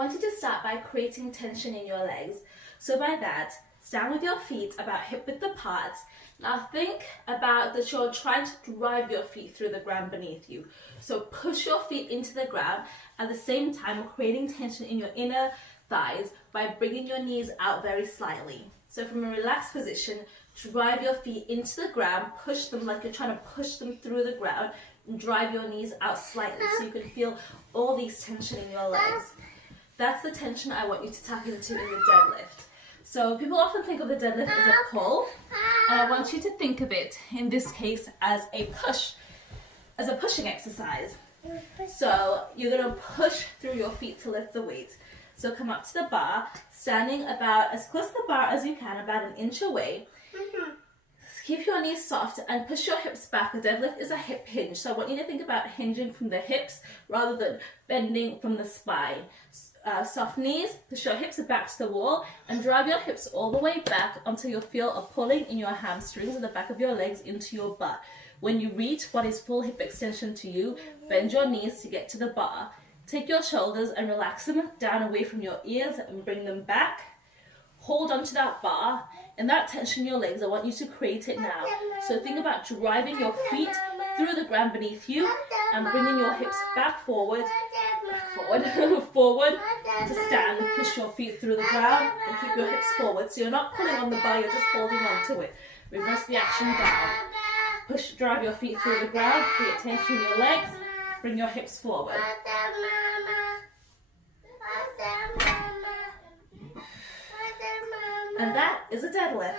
want you to start by creating tension in your legs. So by that, stand with your feet about hip width apart. Now think about that you're trying to drive your feet through the ground beneath you. So push your feet into the ground, at the same time creating tension in your inner thighs by bringing your knees out very slightly. So from a relaxed position, drive your feet into the ground, push them like you're trying to push them through the ground, and drive your knees out slightly so you can feel all these tension in your legs. That's the tension I want you to tap into in the deadlift. So people often think of the deadlift as a pull, and I want you to think of it in this case as a push, as a pushing exercise. So you're going to push through your feet to lift the weight. So come up to the bar, standing about as close to the bar as you can, about an inch away. Keep your knees soft and push your hips back. A deadlift is a hip hinge, so I want you to think about hinging from the hips rather than bending from the spine. Soft knees, push your hips back to the wall and drive your hips all the way back until you feel a pulling in your hamstrings and the back of your legs into your butt. When you reach what is full hip extension to you, bend your knees to get to the bar. Take your shoulders and relax them down away from your ears and bring them back. Hold onto that bar, and that tension in your legs, I want you to create it now. So think about driving your feet through the ground beneath you and bringing your hips back forward forward to stand. Push your feet through the ground and keep your hips forward. So you're not pulling on the bar, you're just holding on to it. Reverse the action down. Push, drive your feet through the ground, create tension in your legs, bring your hips forward. And that is a deadlift.